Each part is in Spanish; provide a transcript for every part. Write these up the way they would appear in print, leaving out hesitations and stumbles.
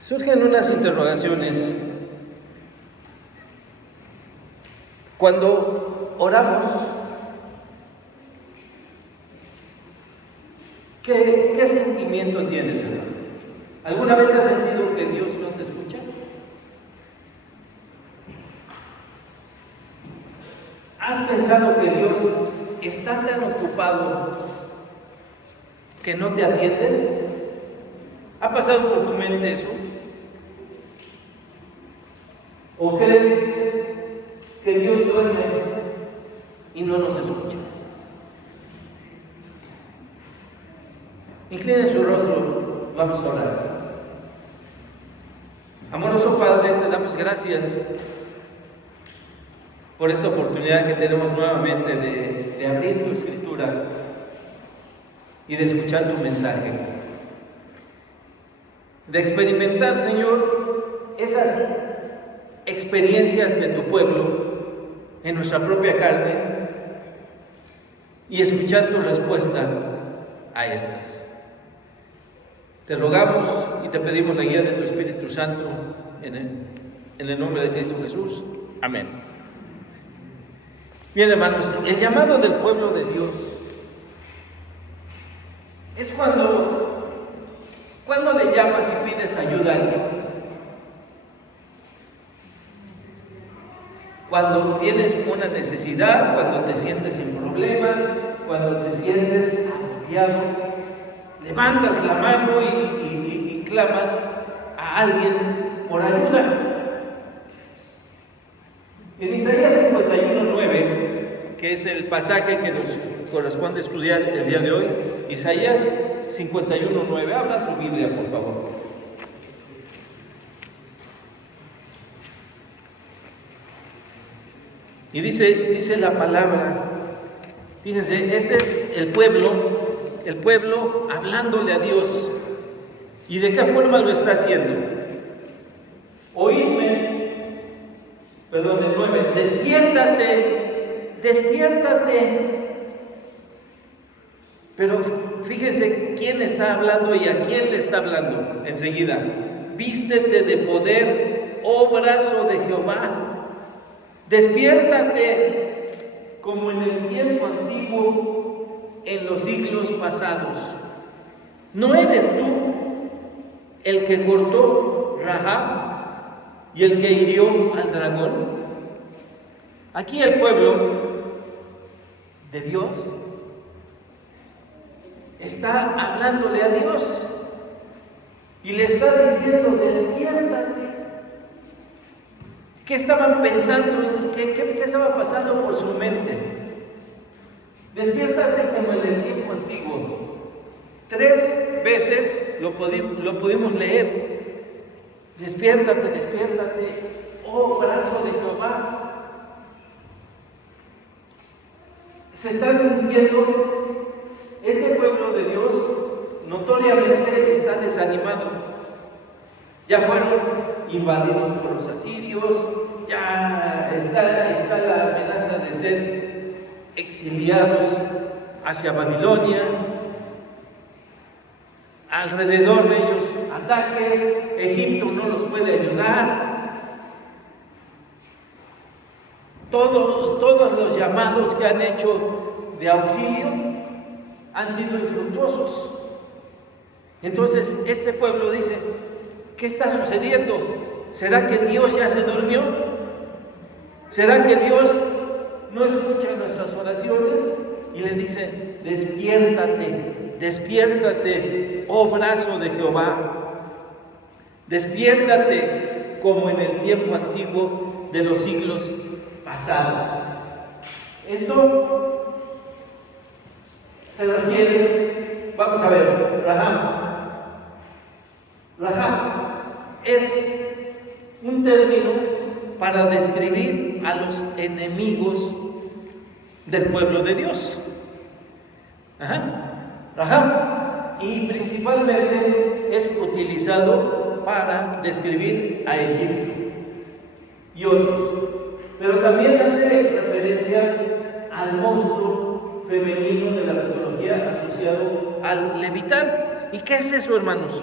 Surgen unas interrogaciones. Cuando oramos, ¿qué sentimiento tienes, hermano? ¿Alguna vez has sentido que Dios no te escucha? ¿Has pensado que Dios está tan ocupado que no te atiende? ¿Ha pasado por tu mente eso? ¿O crees que Dios duerme y no nos escucha? Inclinen su rostro, vamos a orar. Amoroso Padre, te damos gracias por esta oportunidad que tenemos nuevamente de abrir tu escritura y de escuchar tu mensaje. De experimentar, Señor, esas experiencias de tu pueblo en nuestra propia carne y escuchar tu respuesta a estas. Te rogamos y te pedimos la guía de tu Espíritu Santo en el nombre de Cristo Jesús. Amén. Bien, hermanos, el llamado del pueblo de Dios es cuando le llamas y pides ayuda a alguien. Cuando tienes una necesidad, cuando te sientes sin problemas, cuando te sientes agobiado, levantas la mano y clamas a alguien por ayuda. En Isaías 51:9, que es el pasaje que nos corresponde estudiar el día de hoy, Isaías 51:9, abran su Biblia, por favor. Y dice la palabra, fíjense, este es el pueblo hablándole a Dios. ¿Y de qué forma lo está haciendo? El 9, despiértate. Pero fíjense quién está hablando y a quién le está hablando enseguida. Vístete de poder, oh brazo de Jehová. Despiértate como en el tiempo antiguo, en los siglos pasados. ¿No eres tú el que cortó Rahab y el que hirió al dragón? Aquí el pueblo de Dios está hablándole a Dios y le está diciendo: despiértate. ¿Qué estaban pensando? ¿Qué estaba pasando por su mente? Despiértate como en el tiempo antiguo. 3 veces lo pudimos leer. Despiértate, oh brazo de Jehová. Se están sintiendo, este pueblo de Dios notoriamente está desanimado. Ya fueron invadidos por los asirios, ya está la amenaza de ser exiliados hacia Babilonia. Alrededor de ellos ataques, Egipto no los puede ayudar. Todos los llamados que han hecho de auxilio han sido infructuosos. Entonces este pueblo dice: ¿qué está sucediendo? ¿Será que Dios ya se durmió? ¿Será que Dios no escucha nuestras oraciones? Y le dice: despiértate, oh brazo de Jehová. Despiértate como en el tiempo antiguo de los siglos pasados. Esto se refiere, vamos a ver, Rahab es un término para describir a los enemigos del pueblo de Dios. Rahab, y principalmente es utilizado para describir a Egipto y otros, pero también hace referencia al monstruo femenino de la mitología asociado al Levitán. ¿Y qué es eso, hermanos?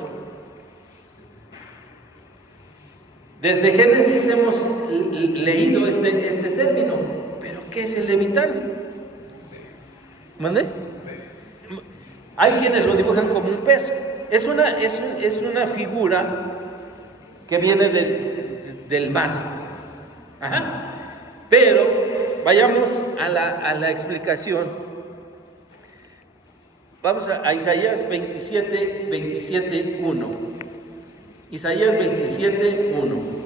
Desde Génesis hemos leído este término, pero ¿qué es el Leviatán? ¿Mande? Hay quienes lo dibujan como un pez. Es una figura que viene del mar. Ajá. Pero vayamos a la explicación. Vamos a Isaías 27:1. Isaías 27:1.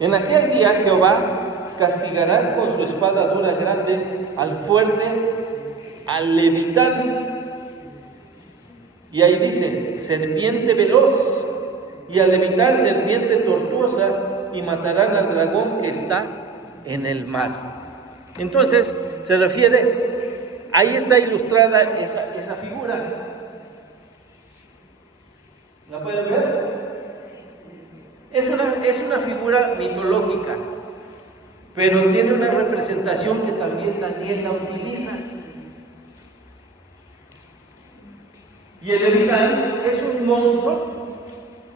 En aquel día Jehová castigará con su espada dura grande al fuerte, al Leviatán. Y ahí dice, serpiente veloz, y al Leviatán serpiente tortuosa, y matarán al dragón que está en el mar. Entonces se refiere, ahí está ilustrada esa figura. ¿La pueden ver? Es una figura mitológica, pero tiene una representación que también Daniel la utiliza. Y el Leviatán es un monstruo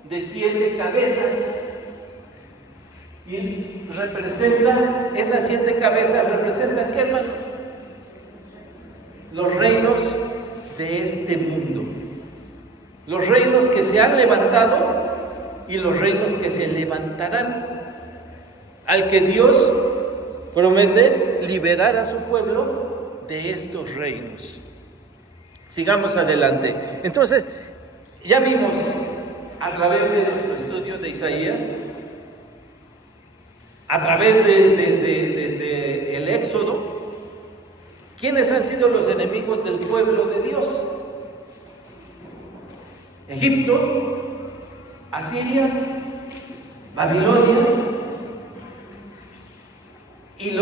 de 7 cabezas. Y representa, esas 7 cabezas representan, ¿qué, hermano? Los reinos de este mundo. Los reinos que se han levantado y los reinos que se levantarán, al que Dios promete liberar a su pueblo de estos reinos. Sigamos adelante. Entonces, ya vimos a través de nuestro estudio de Isaías, a través desde el Éxodo, ¿quiénes han sido los enemigos del pueblo de Dios? Egipto, Asiria, Babilonia y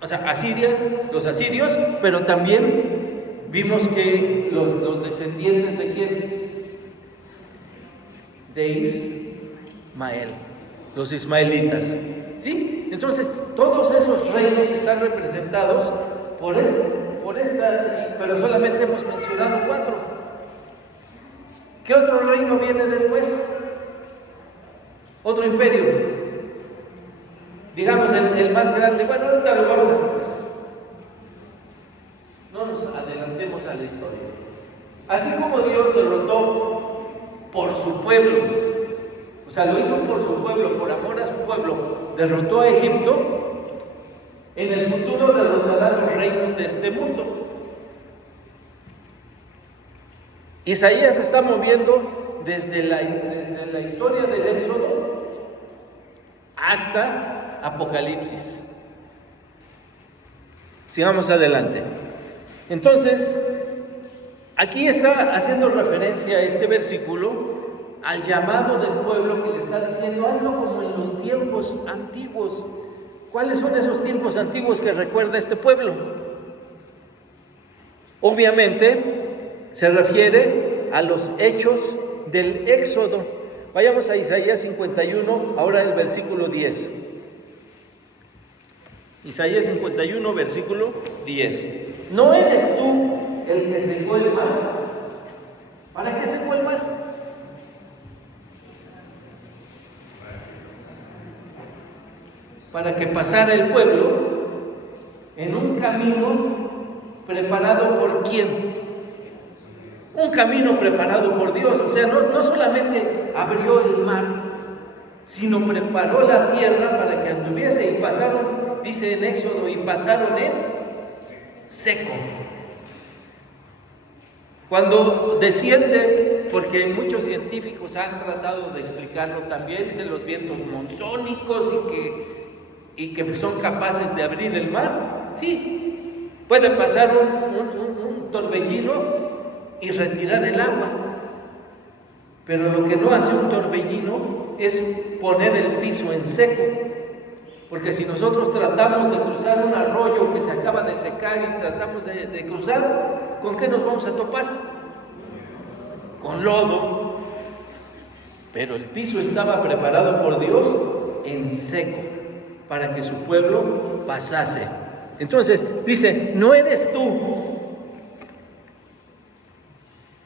Asiria, los asirios, pero también vimos que los descendientes de ¿quién? De Ismael, los ismaelitas, ¿sí? Entonces, todos esos reinos están representados por esta, pero solamente hemos mencionado 4. ¿Qué otro reino viene después? Otro imperio. Digamos el más grande. Bueno, ahorita lo vamos a ver. No nos adelantemos a la historia. Así como Dios derrotó por su pueblo, o sea, lo hizo por su pueblo, por amor a su pueblo, derrotó a Egipto, en el futuro derrotará los reinos de este mundo. Isaías se está moviendo desde la historia del Éxodo hasta Apocalipsis. Sigamos adelante. Entonces, aquí está haciendo referencia a este versículo al llamado del pueblo que le está diciendo, hazlo como en los tiempos antiguos. ¿Cuáles son esos tiempos antiguos que recuerda este pueblo? Obviamente se refiere a los hechos del Éxodo. Vayamos a Isaías 51, ahora el versículo 10. Isaías 51, versículo 10. ¿No eres tú el que secó el mar? ¿Para qué secó el mar? Para que pasara el pueblo en un camino preparado por ¿quién? Un camino preparado por Dios. O sea, no solamente abrió el mar, sino preparó la tierra para que anduviese, y pasaron, dice en Éxodo, y pasaron en seco. Cuando desciende, porque muchos científicos han tratado de explicarlo también, de los vientos monzónicos y que son capaces de abrir el mar, sí, puede pasar un torbellino y retirar el agua, pero lo que no hace un torbellino es poner el piso en seco, porque si nosotros tratamos de cruzar un arroyo que se acaba de secar y tratamos de cruzar, ¿con qué nos vamos a topar? Con lodo. Pero el piso estaba preparado por Dios en seco. para que su pueblo pasase. Entonces dice, no eres tú.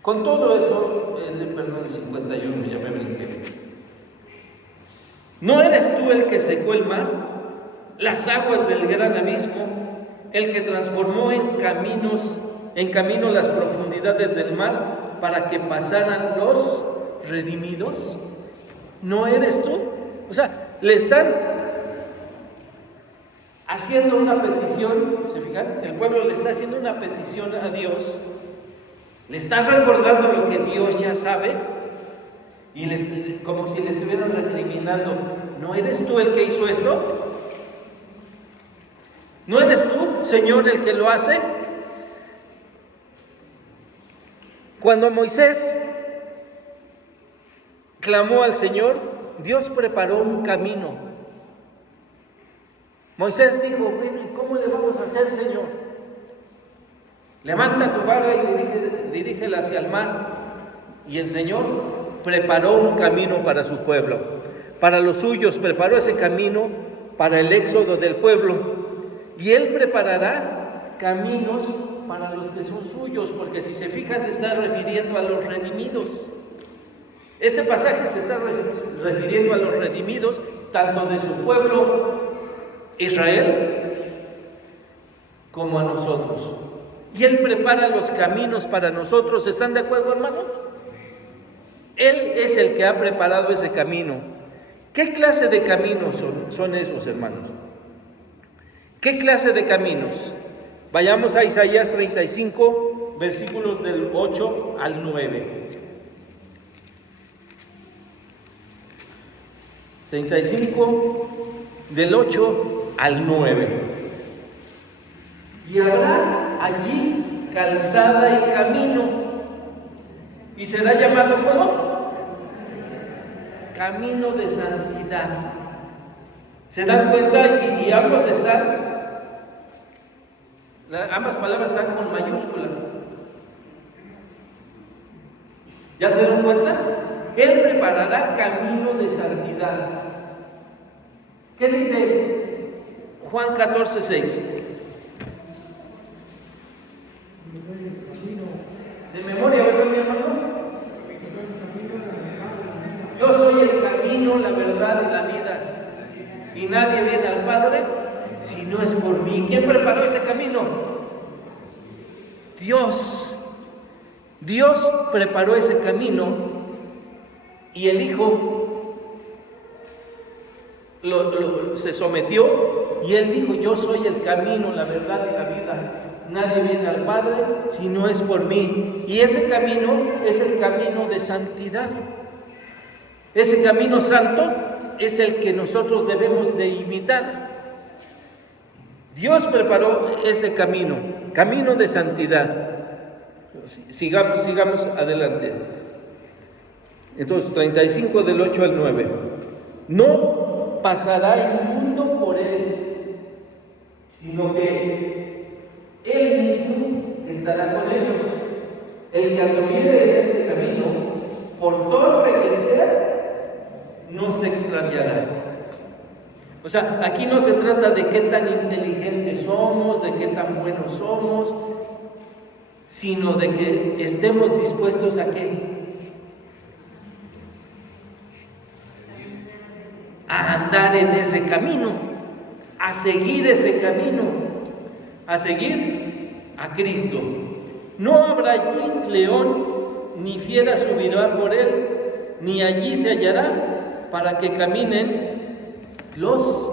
Con todo eso, perdón, 51, ya me brinqué. ¿No eres tú el que secó el mar, las aguas del gran abismo, el que transformó en camino las profundidades del mar para que pasaran los redimidos? ¿No eres tú? O sea, le están haciendo una petición, ¿se fijan? El pueblo le está haciendo una petición a Dios. Le está recordando lo que Dios ya sabe y como si le estuvieran recriminando. ¿No eres tú el que hizo esto? ¿No eres tú, Señor, el que lo hace? Cuando Moisés clamó al Señor, Dios preparó un camino. Moisés dijo, bueno, ¿cómo le vamos a hacer, Señor? Levanta tu vara y dirígela hacia el mar. Y el Señor preparó un camino para su pueblo. Para los suyos preparó ese camino para el éxodo del pueblo. Y Él preparará caminos para los que son suyos, porque si se fijan se está refiriendo a los redimidos. Este pasaje se está refiriendo a los redimidos, tanto de su pueblo Israel como a nosotros. Y Él prepara los caminos para nosotros. ¿Están de acuerdo, hermanos? Él es el que ha preparado ese camino. ¿Qué clase de caminos son esos, hermanos? ¿Qué clase de caminos? Vayamos a Isaías 35, versículos del 8 al 9. 35, del 8 al 9. Y habrá allí calzada y camino, y será llamado ¿cómo? Camino de santidad. ¿Se dan cuenta? Y ambos ambas palabras están con mayúscula. ¿Ya se dan cuenta? Él preparará camino de santidad. ¿Qué dice Juan 14:6? De memoria, ¿verdad, mi hermano? Yo soy el camino, la verdad y la vida, y nadie viene al Padre si no es por mí. ¿Quién preparó ese camino? Dios. Dios preparó ese camino y el Hijo se sometió y Él dijo, yo soy el camino, la verdad y la vida. Nadie viene al Padre si no es por mí. Y ese camino es el camino de santidad. Ese camino santo es el que nosotros debemos de imitar. Dios preparó ese camino, camino de santidad. Sigamos adelante. Entonces, 35 del 8 al 9. No pasará inmundo por él, sino que Él mismo estará con ellos. El que anduviere en este camino, por torpe que sea, no se extraviará. O sea, aquí no se trata de qué tan inteligentes somos, de qué tan buenos somos, sino de que estemos dispuestos a qué? A andar en ese camino, a seguir ese camino, a seguir a Cristo. No habrá allí león, ni fiera subirá por él, ni allí se hallará para que caminen los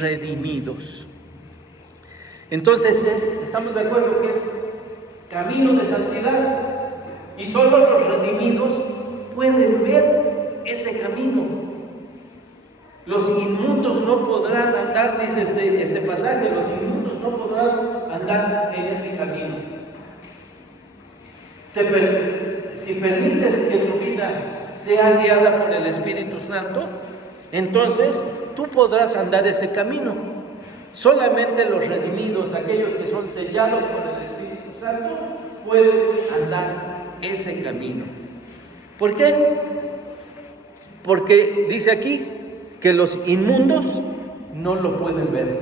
redimidos. Entonces estamos de acuerdo que es camino de santidad y solo los redimidos pueden ver ese camino. Los inmundos no podrán andar, dice este pasaje, los inmundos no podrán andar en ese camino. Si permites que tu vida sea guiada por el Espíritu Santo, entonces tú podrás andar ese camino. Solamente los redimidos, aquellos que son sellados por el Espíritu Santo, pueden andar ese camino. ¿Por qué? Porque dice aquí que los inmundos no lo pueden ver.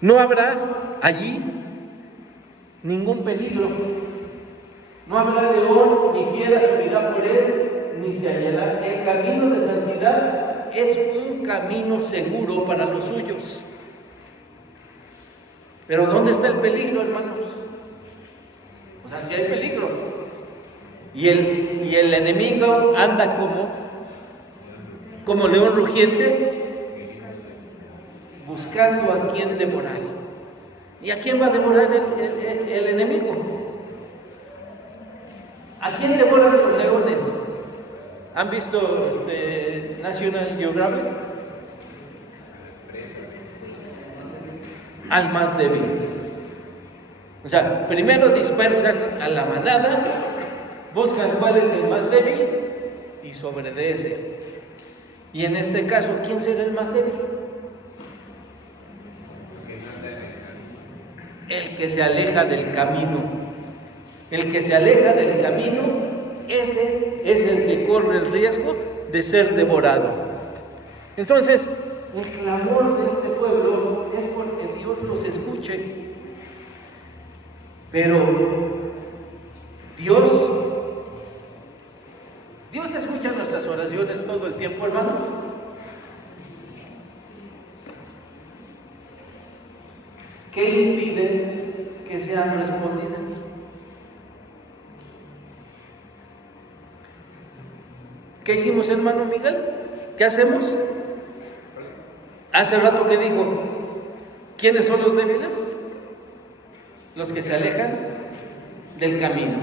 No habrá allí ningún peligro. No habrá león ni fiera subirá por él, ni se hallará. El camino de santidad es un camino seguro para los suyos. Pero ¿dónde está el peligro, hermanos? O sea, si hay peligro. Y el enemigo anda como león rugiente, buscando a quien devorar. ¿Y a quién va a devorar el enemigo? ¿A quién devoran los leones? ¿Han visto National Geographic? Al más débil. O sea, primero dispersan a la manada, buscan cuál es el más débil y sobre de ese. Y en este caso, ¿quién será el más débil? El que se aleja del camino. El que se aleja del camino, ese es el que corre el riesgo de ser devorado. Entonces, el clamor de este pueblo es porque Dios los escuche. Pero Dios escucha nuestras oraciones todo el tiempo, hermano. ¿Qué impide que sean respondidas? ¿Qué hicimos, hermano Miguel? ¿Qué hacemos? Hace rato que dijo, ¿quiénes son los débiles? Los que se alejan del camino.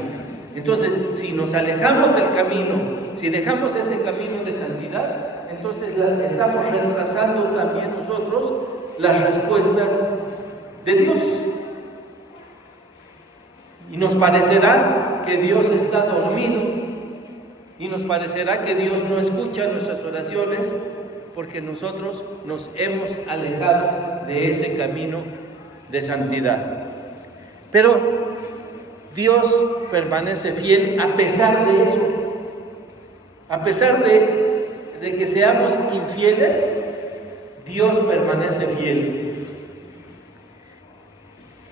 Entonces, si nos alejamos del camino, si dejamos ese camino de santidad, entonces estamos retrasando también nosotros las respuestas de Dios. Y nos parecerá que Dios está dormido. Y nos parecerá que Dios no escucha nuestras oraciones porque nosotros nos hemos alejado de ese camino de santidad. Pero Dios permanece fiel a pesar de eso. A pesar de que seamos infieles, Dios permanece fiel.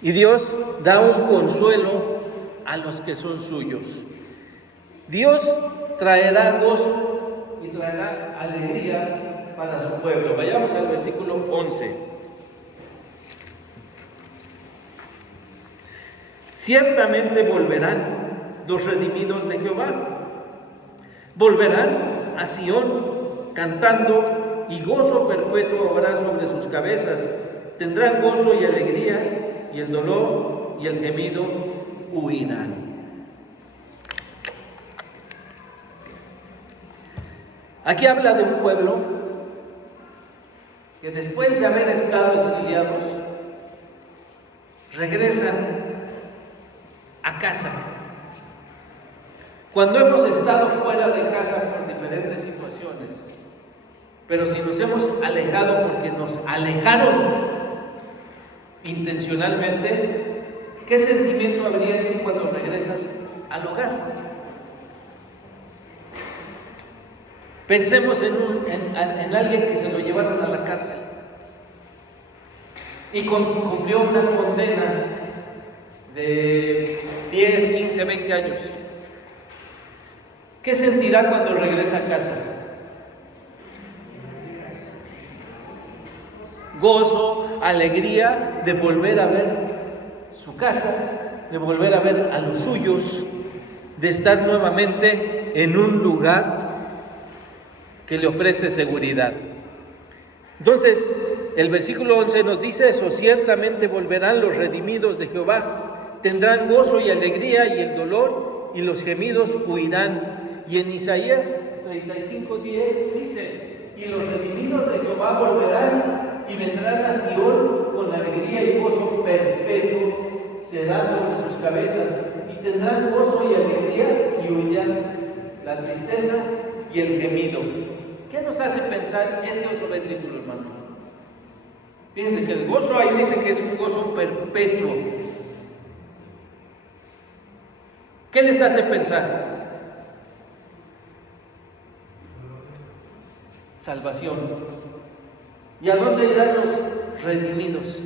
Y Dios da un consuelo a los que son suyos. Dios traerá gozo y traerá alegría para su pueblo. Vayamos al versículo 11. Ciertamente volverán los redimidos de Jehová. Volverán a Sión cantando, y gozo perpetuo habrá sobre sus cabezas. Tendrán gozo y alegría, y el dolor y el gemido huirán. Aquí habla de un pueblo que después de haber estado exiliados, regresan a casa. Cuando hemos estado fuera de casa por diferentes situaciones, pero si nos hemos alejado porque nos alejaron intencionalmente, ¿qué sentimiento habría en ti cuando regresas al hogar? Pensemos en alguien que se lo llevaron a la cárcel y cumplió una condena de 10, 15, 20 años. ¿Qué sentirá cuando regresa a casa? Gozo, alegría de volver a ver su casa, de volver a ver a los suyos, de estar nuevamente en un lugar que le ofrece seguridad. Entonces, el versículo 11 nos dice eso: ciertamente volverán los redimidos de Jehová, tendrán gozo y alegría, y el dolor y los gemidos huirán. Y en Isaías 35:10 dice: y los redimidos de Jehová volverán y vendrán a Sión con alegría y gozo perpetuo será sobre sus cabezas, y tendrán gozo y alegría y huirán la tristeza y el gemido. ¿Qué nos hace pensar este otro versículo, hermano? Fíjense que el gozo ahí dice que es un gozo perpetuo. ¿Qué les hace pensar? salvación. ¿Y a dónde irán los redimidos?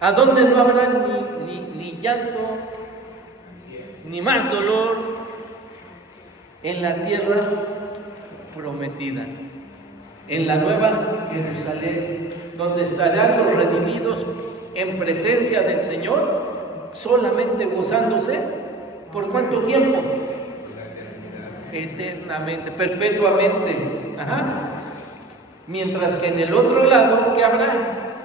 ¿A dónde no habrá ni llanto, ni más dolor? En la tierra prometida, en la nueva Jerusalén, donde estarán los redimidos en presencia del Señor, solamente gozándose. ¿Por cuánto tiempo? Eternamente, perpetuamente. Ajá. Mientras que en el otro lado, ¿qué habrá?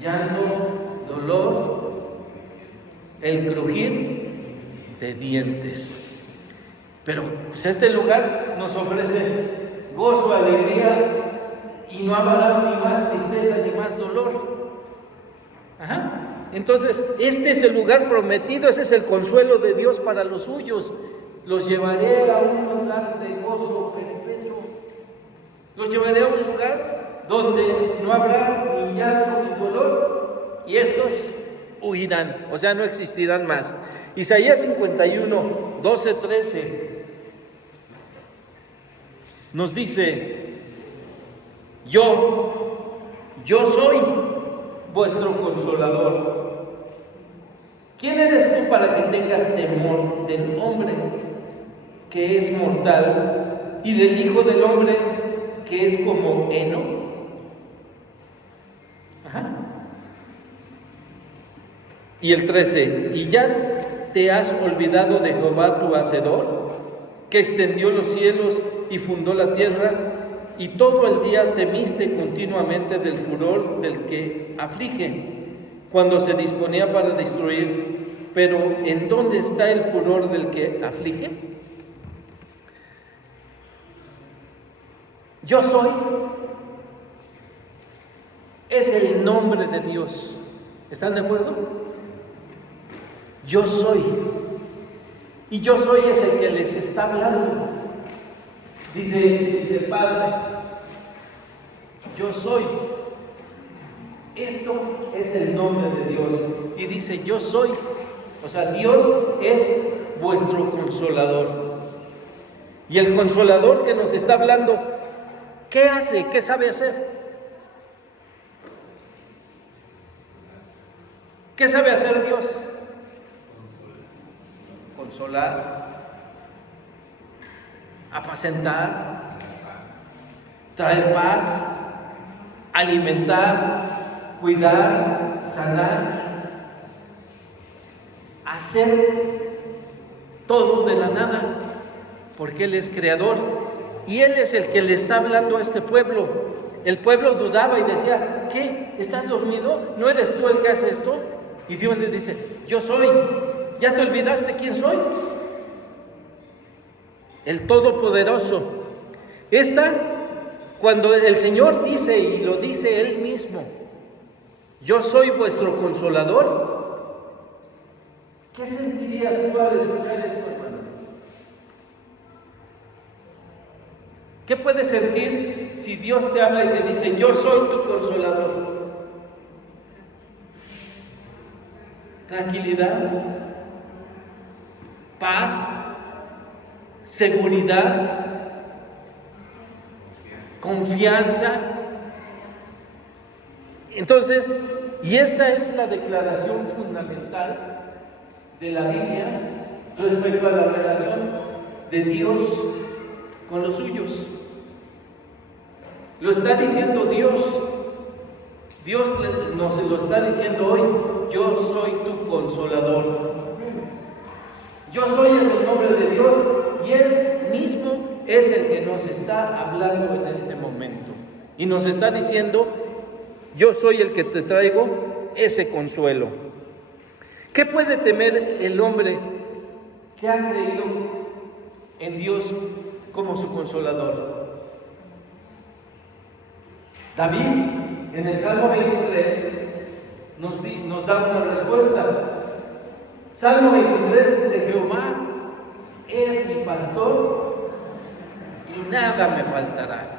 Llanto, dolor, el crujir de dientes. Pero pues este lugar nos ofrece gozo, alegría, y no habrá ni más tristeza ni más dolor. Ajá. Entonces, este es el lugar prometido, ese es el consuelo de Dios para los suyos. Los llevaré a un lugar de gozo perpetuo. Los llevaré a un lugar donde no habrá ni llanto ni dolor, y estos huirán, o sea, no existirán más. Isaías 51, 12, 13 nos dice: yo soy vuestro consolador. ¿Quién eres tú para que tengas temor del hombre que es mortal y del Hijo del Hombre que es como heno? Ajá. Y el 13: ¿y ya te has olvidado de Jehová tu Hacedor, que extendió los cielos y fundó la tierra, y todo el día temiste continuamente del furor del que aflige, cuando se disponía para destruir? Pero ¿en dónde está el furor del que aflige? Yo soy es el nombre de Dios. ¿Están de acuerdo? Yo soy. Y yo soy es el que les está hablando. Dice el Padre: yo soy. Esto es el nombre de Dios. Y dice: yo soy. O sea, Dios es vuestro consolador. Y el consolador que nos está hablando, ¿qué hace? ¿Qué sabe hacer? ¿Qué sabe hacer Dios? Consolar, apacentar, traer paz, alimentar, cuidar, sanar, hacer todo de la nada, porque Él es creador y Él es el que le está hablando a este pueblo. El pueblo dudaba y decía: ¿qué? ¿Estás dormido? ¿No eres tú el que hace esto? Y Dios le dice: yo soy. ¿Ya te olvidaste quién soy? El Todopoderoso. Cuando el Señor dice, y lo dice Él mismo: yo soy vuestro consolador, ¿qué sentirías tú al escuchar esto, hermano? ¿Qué puedes sentir si Dios te habla y te dice: yo soy tu consolador? Tranquilidad, paz, seguridad, confianza. Entonces, y esta es la declaración fundamental de la Biblia respecto a la relación de Dios con los suyos. Lo está diciendo Dios. Dios nos lo está diciendo hoy: yo soy tu consolador. Yo soy es el nombre de Dios, y Él mismo es el que nos está hablando en este momento. Y nos está diciendo: yo soy el que te traigo ese consuelo. ¿Qué puede temer el hombre que ha creído en Dios como su consolador? David, en el Salmo 23, nos da una respuesta. Salmo 23 dice: Jehová es mi pastor y nada me faltará.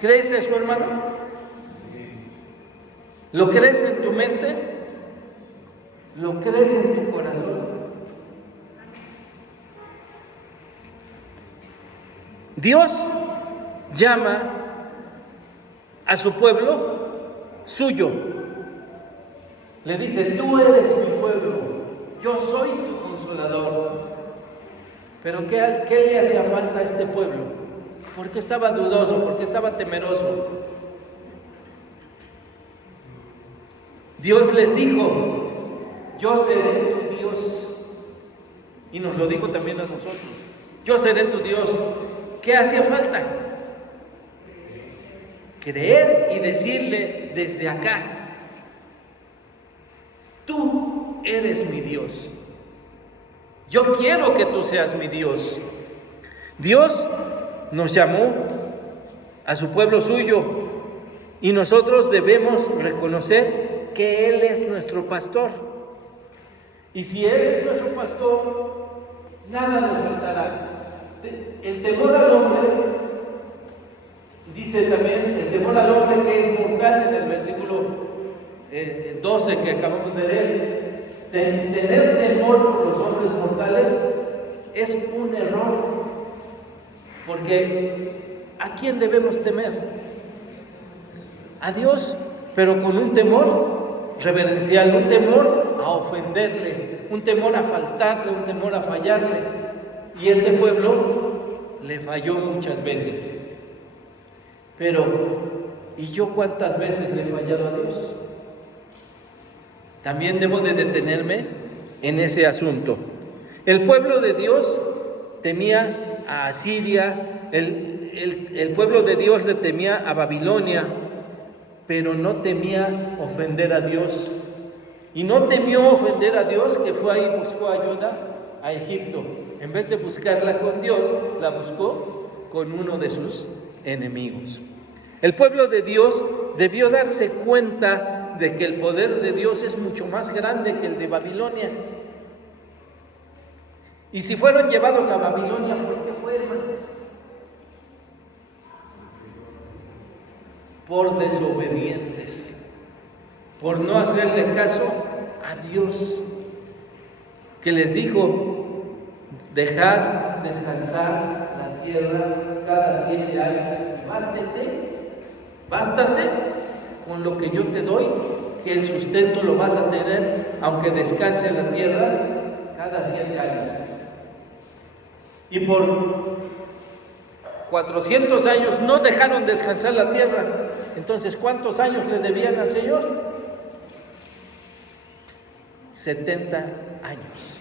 ¿Crees eso, hermano? ¿Lo crees en tu mente? ¿Lo crees en tu corazón? Dios llama a su pueblo suyo. Le dice: tú eres mi pueblo, yo soy tu consolador. Pero ¿qué le hacía falta a este pueblo? ¿Por qué estaba dudoso? ¿Por qué estaba temeroso? Dios les dijo: yo seré tu Dios. Y nos lo dijo también a nosotros: yo seré tu Dios. ¿Qué hacía falta? Creer y decirle desde acá: tú eres mi Dios. Yo quiero que tú seas mi Dios. Dios nos llamó a su pueblo suyo y nosotros debemos reconocer que Él es nuestro pastor. Y si Él es nuestro pastor, nada nos faltará. El temor al hombre, dice también, el temor al hombre que es mortal, en el versículo 12 que acabamos de leer. Tener temor por los hombres mortales es un error, porque ¿a quién debemos temer? A Dios, pero con un temor reverencial, un temor a ofenderle, un temor a faltarle, un temor a fallarle. Y este pueblo le falló muchas veces. Pero, ¿y yo cuántas veces le he fallado a Dios? También debo de detenerme en ese asunto. El pueblo de Dios temía a Asiria, el pueblo de Dios le temía a Babilonia, pero no temía ofender a Dios. Y no temió ofender a Dios, que fue ahí y buscó ayuda a Egipto. En vez de buscarla con Dios, la buscó con uno de sus enemigos. El pueblo de Dios debió darse cuenta de que el poder de Dios es mucho más grande que el de Babilonia. Y si fueron llevados a Babilonia, ¿por qué fue, hermanos? Por desobedientes, por no hacerle caso a Dios, que les dijo: dejad descansar la tierra cada 7 años. Bástate con lo que yo te doy, que el sustento lo vas a tener, aunque descanse la tierra cada 7 años. Y por 400 años no dejaron descansar la tierra. Entonces, ¿cuántos años le debían al Señor? 70 años.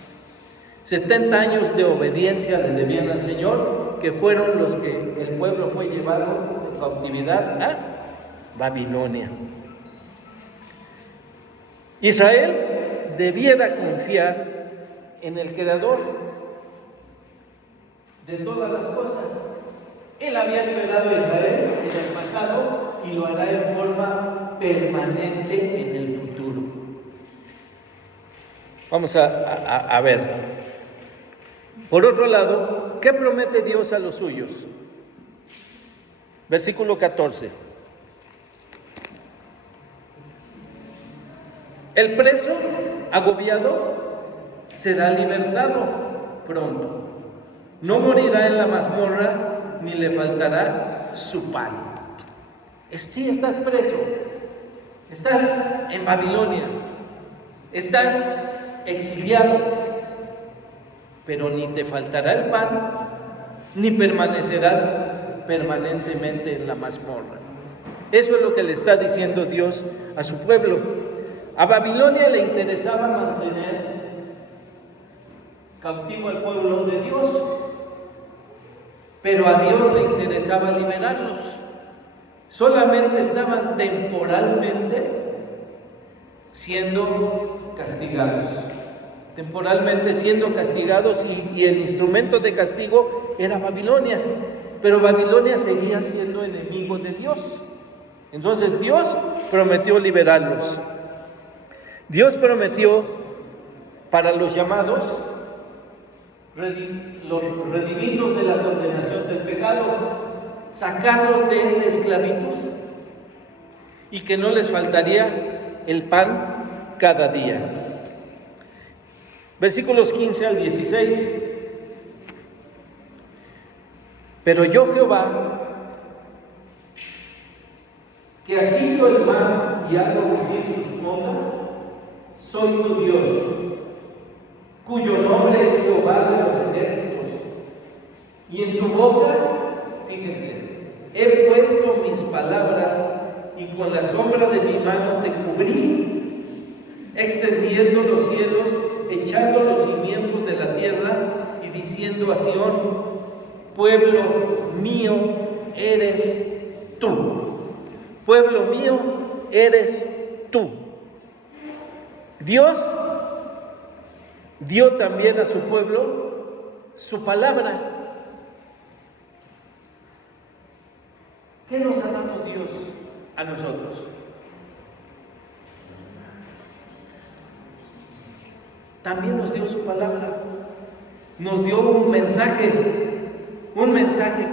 70 años de obediencia le debían al Señor, que fueron los que el pueblo fue llevado en cautividad a Babilonia. Israel debiera confiar en el Creador de todas las cosas. Él había liberado a Israel en el pasado y lo hará en forma permanente en el futuro. Vamos a ver. Por otro lado, ¿qué promete Dios a los suyos? Versículo 14. El preso agobiado será libertado pronto. No morirá en la mazmorra, ni le faltará su pan. Si estás preso, estás en Babilonia, estás exiliado, pero ni te faltará el pan, ni permanecerás permanentemente en la mazmorra. Eso es lo que le está diciendo Dios a su pueblo. A Babilonia le interesaba mantener cautivo al pueblo de Dios, pero a Dios le interesaba liberarlos. Solamente estaban temporalmente siendo castigados. Temporalmente siendo castigados y el instrumento de castigo era Babilonia. Pero Babilonia seguía siendo enemigo de Dios. Entonces Dios prometió liberarlos. Dios prometió para los llamados redimirlos de la condenación del pecado, sacarlos de esa esclavitud y que no les faltaría el pan cada día. Versículos 15 al 16. Pero yo, Jehová, que agito el mar y hago rugir sus ondas, soy tu Dios, cuyo nombre es Jehová de los ejércitos. Y en tu boca, fíjense, he puesto mis palabras y con la sombra de mi mano te cubrí, extendiendo los cielos, echando los cimientos de la tierra y diciendo a Sión: pueblo mío eres tú. Pueblo mío eres tú. Dios dio también a su pueblo su palabra. ¿Qué nos ha dado Dios a nosotros? También nos dio su palabra. Nos dio un mensaje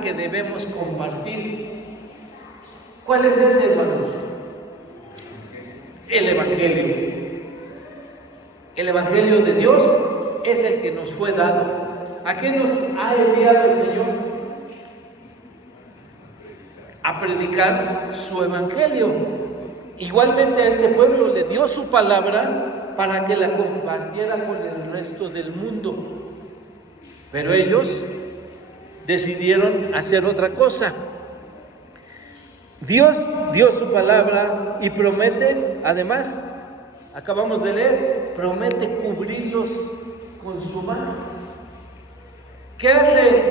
que debemos compartir. ¿Cuál es ese, hermanos? El Evangelio. El Evangelio de Dios es el que nos fue dado. ¿A qué nos ha enviado el Señor? A predicar su Evangelio. Igualmente a este pueblo le dio su palabra para que la compartiera con el resto del mundo. Pero ellos decidieron hacer otra cosa. Dios dio su palabra y promete, además, acabamos de leer, promete cubrirlos con su mano. ¿Qué hace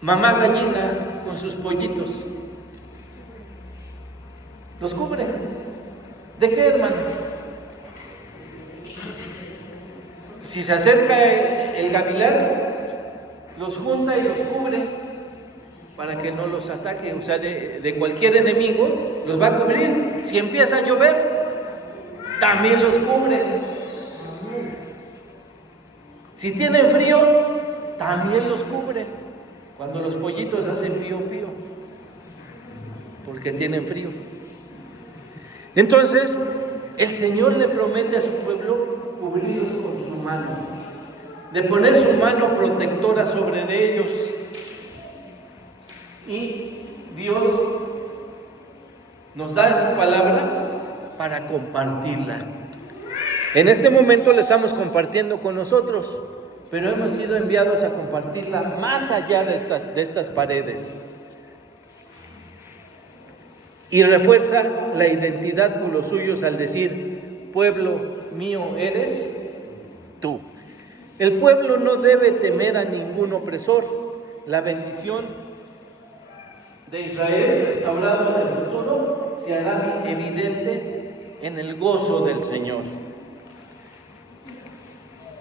mamá gallina con sus pollitos? Los cubre. ¿De qué, hermano? Si se acerca el gavilán, los junta y los cubre para que no los ataque. O sea, de cualquier enemigo los va a cubrir. Si empieza a llover, también los cubre. Si tienen frío, también los cubre. Cuando los pollitos hacen pío pío, porque tienen frío. Entonces, el Señor le promete a su pueblo cubrirlos con su mano, de poner su mano protectora sobre de ellos. Y Dios nos da su palabra para compartirla. En este momento la estamos compartiendo con nosotros, pero hemos sido enviados a compartirla más allá de estas paredes. Y refuerza la identidad con los suyos al decir: pueblo mío eres tú. El pueblo no debe temer a ningún opresor. La bendición de Israel restaurado en el futuro se hará evidente en el gozo del Señor.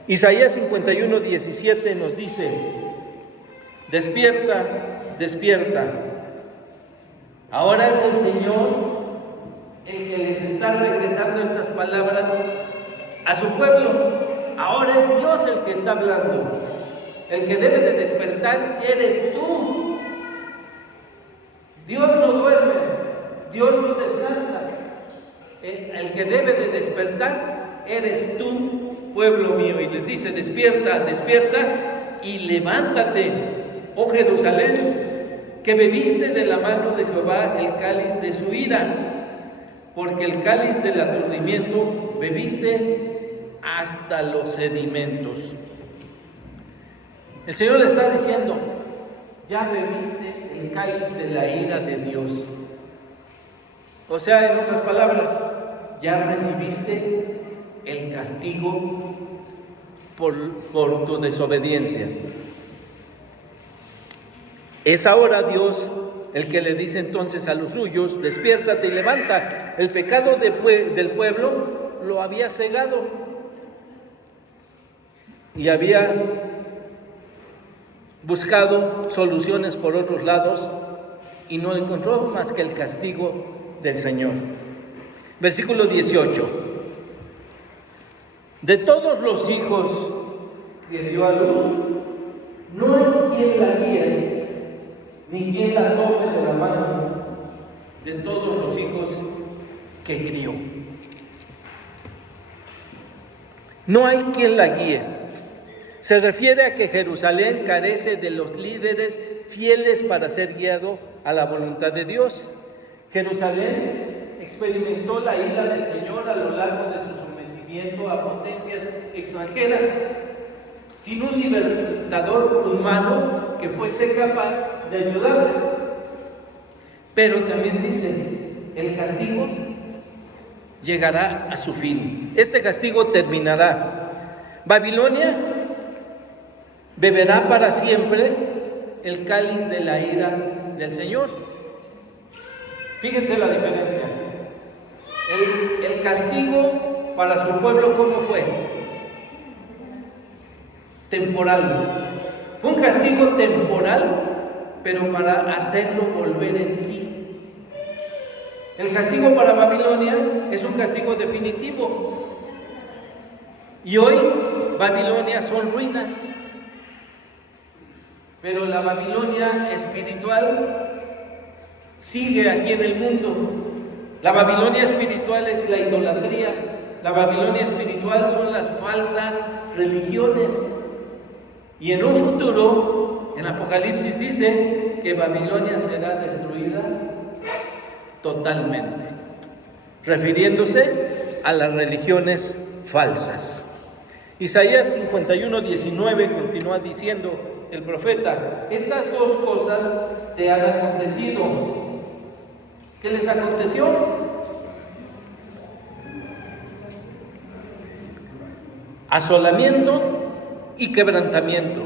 Isaías 51:17 nos dice: despierta, despierta. Ahora es el Señor el que les está regresando estas palabras a su pueblo. Ahora es Dios el que está hablando. El que debe de despertar eres tú. Dios no duerme, Dios no descansa. El que debe de despertar eres tú, pueblo mío. Y les dice: despierta, despierta y levántate, oh Jerusalén, que bebiste de la mano de Jehová el cáliz de su ira, porque el cáliz del aturdimiento bebiste hasta los sedimentos. El Señor le está diciendo: ya bebiste el cáliz de la ira de Dios. O sea, en otras palabras, ya recibiste el castigo por tu desobediencia. Es ahora Dios el que le dice entonces a los suyos: despiértate y levanta. El pecado del pueblo lo había cegado y había buscado soluciones por otros lados y no encontró más que el castigo del Señor. Versículo 18. De todos los hijos que dio a luz, no hay quien la guíe, ni quien la tome de la mano, de todos los hijos que crió. No hay quien la guíe. Se refiere a que Jerusalén carece de los líderes fieles para ser guiado a la voluntad de Dios. Jerusalén experimentó la ira del Señor a lo largo de su sometimiento a potencias extranjeras, sin un libertador humano que fuese capaz de ayudarle. Pero también dice, el castigo llegará a su fin. Este castigo terminará. Babilonia beberá para siempre el cáliz de la ira del Señor. Fíjense la diferencia. El castigo para su pueblo, ¿cómo fue? Temporal. Fue un castigo temporal, pero para hacerlo volver en sí. El castigo para Babilonia es un castigo definitivo. Y hoy Babilonia son ruinas. Pero la Babilonia espiritual sigue aquí en el mundo. La Babilonia espiritual es la idolatría. La Babilonia espiritual son las falsas religiones. Y en un futuro, en Apocalipsis dice que Babilonia será destruida totalmente, refiriéndose a las religiones falsas. Isaías 51:19 continúa diciendo el profeta: estas dos cosas te han acontecido. ¿Qué les aconteció? Asolamiento y quebrantamiento.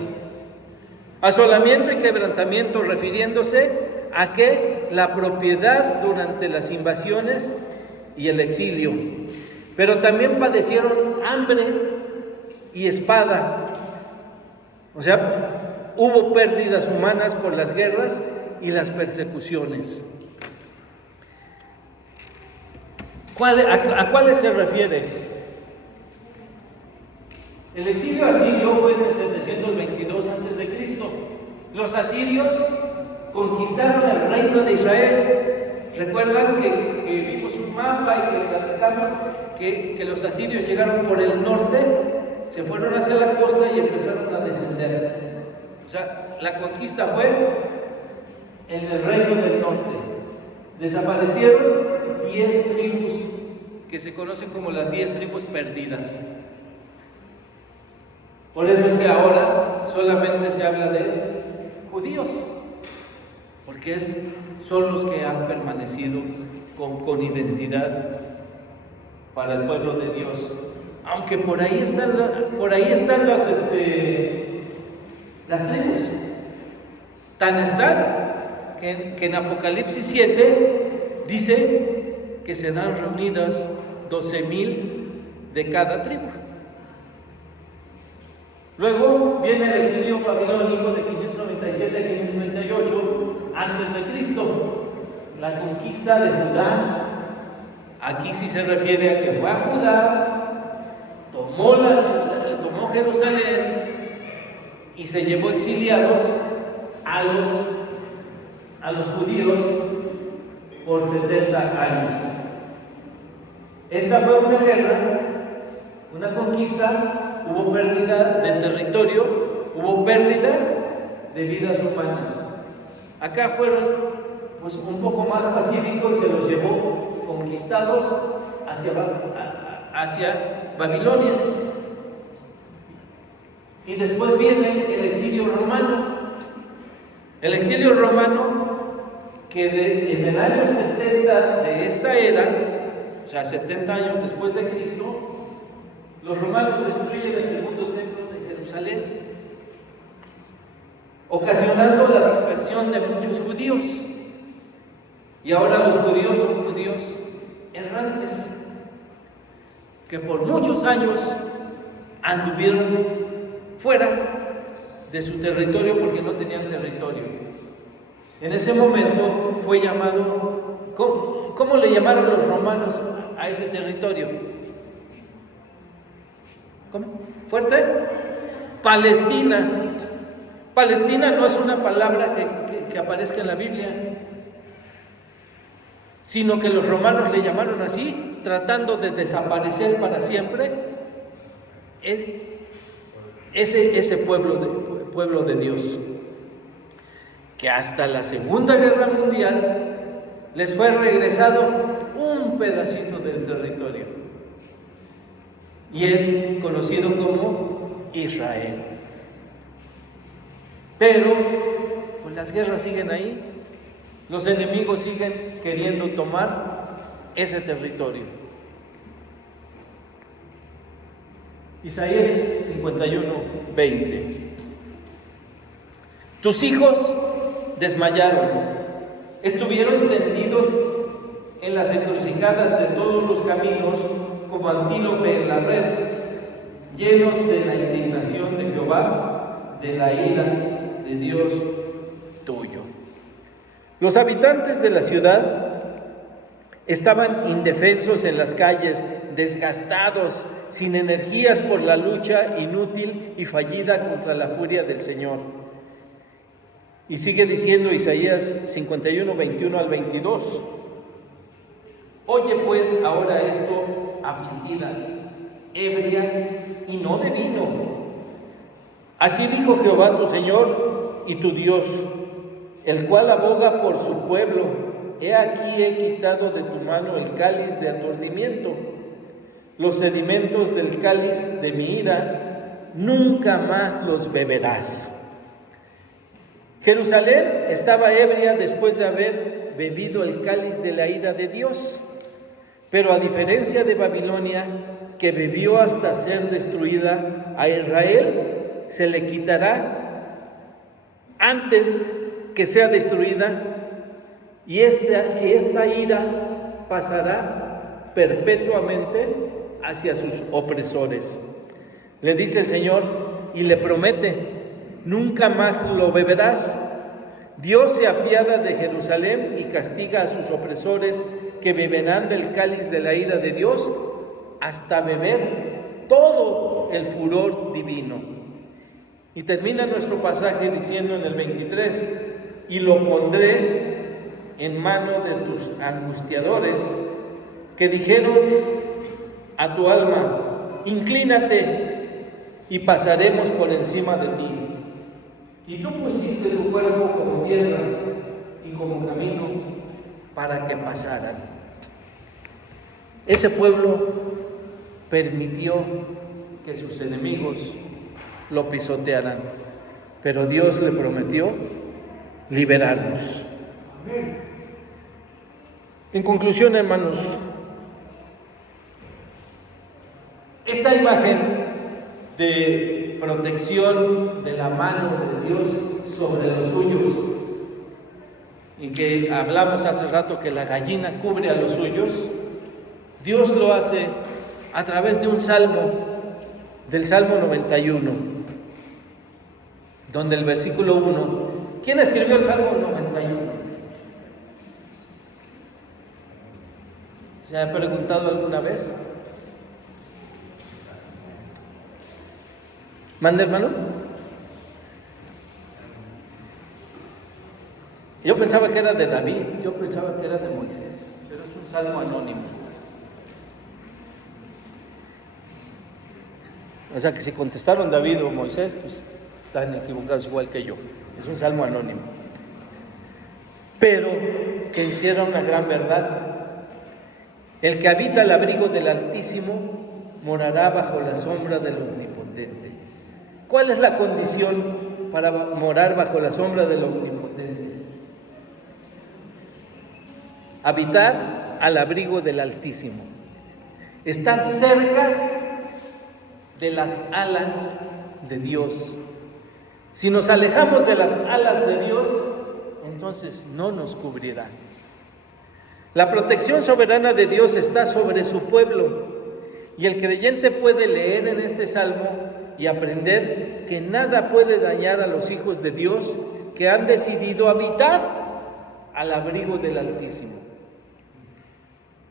Asolamiento y quebrantamiento, refiriéndose a que la propiedad durante las invasiones y el exilio. Pero también padecieron hambre y espada. O sea, hubo pérdidas humanas por las guerras y las persecuciones. ¿A cuáles se refiere? El exilio asirio fue en el 722 a.C. Los asirios conquistaron el reino de Israel. Recuerdan que vimos un mapa y que platicamos que los asirios llegaron por el norte, se fueron hacia la costa y empezaron a descender. O sea, la conquista fue en el reino del norte. Desaparecieron 10 tribus que se conocen como las 10 tribus perdidas. Por eso es que ahora solamente se habla de judíos, porque son los que han permanecido con identidad para el pueblo de Dios. Aunque por ahí están las tribus. Tan están que en Apocalipsis 7 dice que serán reunidas 12,000 de cada tribu. Luego viene el exilio babilónico de 597 a 598 antes de Cristo, la conquista de Judá. Aquí sí se refiere a que fue a Judá, tomó Jerusalén y se llevó exiliados a los judíos por 70 años. Esta fue una guerra, una conquista. Hubo pérdida de territorio, hubo pérdida de vidas humanas. Acá fueron un poco más pacíficos y se los llevó conquistados hacia Babilonia. Y después viene el exilio romano. El exilio romano que en el año 70 de esta era, o sea 70 años después de Cristo, los romanos destruyen el segundo templo de Jerusalén, ocasionando la dispersión de muchos judíos. Y ahora los judíos son judíos errantes, que por muchos años anduvieron fuera de su territorio porque no tenían territorio. En ese momento fue llamado, ¿cómo le llamaron los romanos a ese territorio? ¿Cómo? ¿Fuerte? Palestina. Palestina no es una palabra que aparezca en la Biblia, sino que los romanos le llamaron así, tratando de desaparecer para siempre ese pueblo de Dios, que hasta la Segunda Guerra Mundial les fue regresado un pedacito del territorio, y es conocido como Israel. Pero pues las guerras siguen ahí, los enemigos siguen queriendo tomar ese territorio. Isaías 51:20. Tus hijos desmayaron, estuvieron tendidos en las encrucijadas de todos los caminos, como antílope en la red, llenos de la indignación de Jehová, de la ira de Dios tuyo. Los habitantes de la ciudad estaban indefensos en las calles, desgastados, sin energías por la lucha inútil y fallida contra la furia del Señor. Y sigue diciendo Isaías 51:21-22. Oye pues ahora esto, afligida, ebria y no de vino. Así dijo Jehová tu Señor y tu Dios, el cual aboga por su pueblo. He aquí he quitado de tu mano el cáliz de aturdimiento, los sedimentos del cáliz de mi ira, nunca más los beberás. Jerusalén estaba ebria después de haber bebido el cáliz de la ira de Dios, pero a diferencia de Babilonia, que bebió hasta ser destruida, a Israel se le quitará antes que sea destruida, y esta ira pasará perpetuamente hacia sus opresores. Le dice el Señor y le promete: nunca más lo beberás. Dios se apiada de Jerusalén y castiga a sus opresores, que beberán del cáliz de la ira de Dios hasta beber todo el furor divino. Y termina nuestro pasaje diciendo en el 23: y lo pondré en mano de tus angustiadores, que dijeron a tu alma: inclínate y pasaremos por encima de ti. Y tú pusiste tu cuerpo como tierra y como camino para que pasaran. Ese pueblo permitió que sus enemigos lo pisotearan, pero Dios le prometió liberarlos. En conclusión, hermanos, esta imagen de protección de la mano de Dios sobre los suyos, y que hablamos hace rato que la gallina cubre a los suyos, Dios lo hace a través de un salmo, del Salmo 91, donde el versículo 1, ¿quién escribió el Salmo 91? ¿Se ha preguntado alguna vez? ¿Mande, hermano? Yo pensaba que era de David, yo pensaba que era de Moisés, pero es un salmo anónimo. O sea que si contestaron David o Moisés, pues están equivocados igual que yo. Es un salmo anónimo. Pero que hiciera una gran verdad. El que habita al abrigo del Altísimo morará bajo la sombra del Omnipotente. ¿Cuál es la condición para morar bajo la sombra del Omnipotente? Habitar al abrigo del Altísimo. Estar cerca de las alas de Dios. Si nos alejamos de las alas de Dios, entonces no nos cubrirá. La protección soberana de Dios está sobre su pueblo, y el creyente puede leer en este salmo y aprender que nada puede dañar a los hijos de Dios que han decidido habitar al abrigo del Altísimo.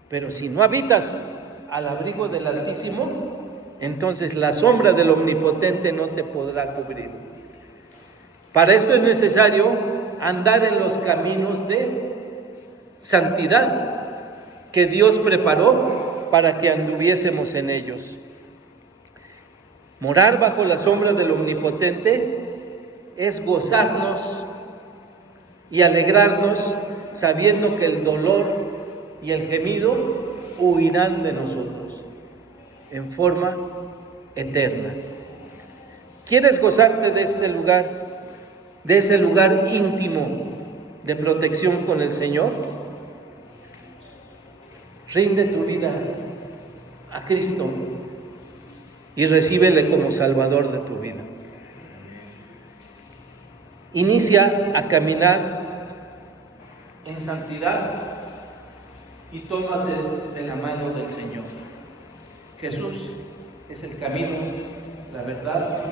Pero si no habitas al abrigo del Altísimo, entonces la sombra del Omnipotente no te podrá cubrir. Para esto es necesario andar en los caminos de santidad que Dios preparó para que anduviésemos en ellos. Morar bajo la sombra del Omnipotente es gozarnos y alegrarnos sabiendo que el dolor y el gemido huirán de nosotros en forma eterna. ¿Quieres gozarte de este lugar, de ese lugar íntimo de protección con el Señor? Rinde tu vida a Cristo y recíbele como Salvador de tu vida. Inicia a caminar en santidad y tómate de la mano del Señor. Jesús es el camino, la verdad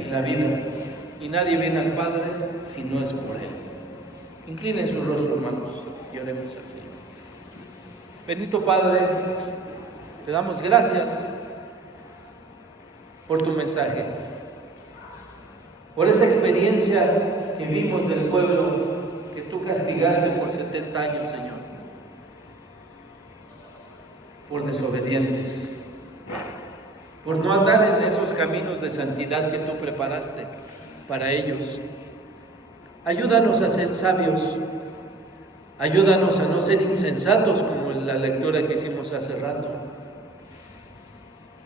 y la vida, y nadie viene al Padre si no es por Él. Inclinen su rostro, hermanos, y oremos al Señor. Bendito Padre, te damos gracias por tu mensaje, por esa experiencia que vimos del pueblo que tú castigaste por 70 años, Señor, por desobedientes, por no andar en esos caminos de santidad que tú preparaste para ellos. Ayúdanos a ser sabios, ayúdanos a no ser insensatos como en la lectura que hicimos hace rato,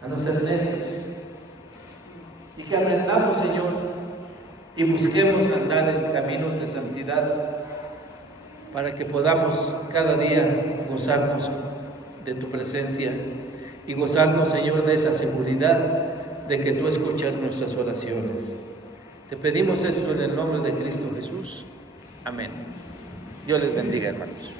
a no ser necios, y que aprendamos, Señor, y busquemos andar en caminos de santidad para que podamos cada día gozarnos de tu presencia y gozarnos, Señor, de esa seguridad de que tú escuchas nuestras oraciones. Te pedimos esto en el nombre de Cristo Jesús. Amén. Dios les bendiga, hermanos.